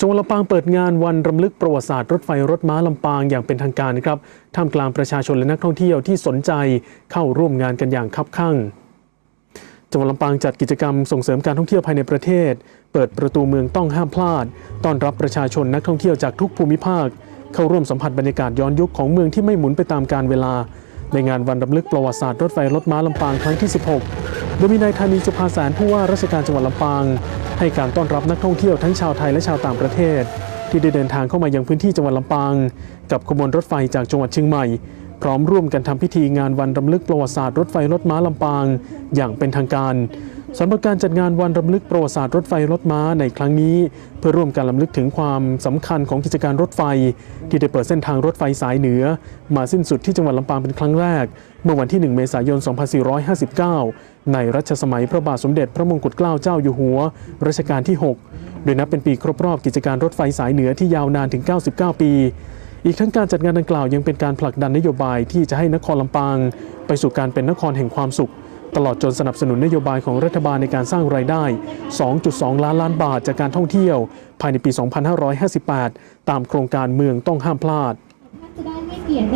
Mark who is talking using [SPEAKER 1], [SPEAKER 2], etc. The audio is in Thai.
[SPEAKER 1] จังหวัดลำปางเปิดงานวันรำลึกประวัติศาสตร์รถไฟรถม้าลำปางอย่างเป็นทางการนะครับท่ามกลางประชาชนและนักท่องเที่ยวที่สนใจเข้าร่วมงานกันอย่างคับคั่งจังหวัดลำปางจัดกิจกรรมส่งเสริมการท่องเที่ยวภายในประเทศ เปิดประตูเมืองต้องห้ามพลาด ต้อนรับประชาชนนักท่องเที่ยวจากทุกภูมิภาค เข้าร่วมสัมผัสบรรยากาศย้อนยุคของเมืองที่ไม่หมุนไปตามกาลเวลา ในงานวันรำลึกประวัติศาสตร์รถไฟรถม้าลำปางครั้งที่ 16 โดยมีนายธานีสุภาสารผู้ว่าราชการจังหวัดลำปาง ให้การต้อนรับนักท่องเที่ยวทั้งชาวไทยและชาวต่างประเทศ ที่ได้เดินทางเข้ามายังพื้นที่จังหวัดลำปาง กับขบวนรถไฟจากจังหวัดเชียงใหม่ พร้อมร่วมกันทำพิธีงานวันรำลึกประวัติศาสตร์รถไฟรถม้าลำปาง อย่างเป็นทางการ สำหรับการจัดงานวันรำลึกประวัติศาสตร์รถไฟรถม้าในครั้งนี้ เพื่อร่วมกันรำลึกถึงความสำคัญของกิจการรถไฟ ที่ได้เปิดเส้นทางรถไฟสายเหนือ มาสิ้นสุดที่จังหวัดลำปางเป็นครั้งแรก เมื่อวันที่ 1 เมษายน 2459 ในรัชสมัยพระบาทสมเด็จพระมงกุฎเกล้าเจ้าอยู่หัวรัชกาลที่ 6 โดยนับเป็นปีครบรอบกิจการรถไฟสายเหนือที่ยาวนานถึง 99 ปีอีกทั้งการจัดงานดังกล่าวยังเป็นการผลักดันนโยบายที่จะให้นครลำปาง ไปสู่การเป็นนครแห่งความสุข ตลอดจนสนับสนุนนโยบายของรัฐบาลในการสร้างรายได้ 2.2 ล้านล้านบาทจากการท่องเที่ยว ภายในปี 2558 ตามโครงการเมืองต้องห้ามพลาด
[SPEAKER 2] จะได้ไม่เกียรติ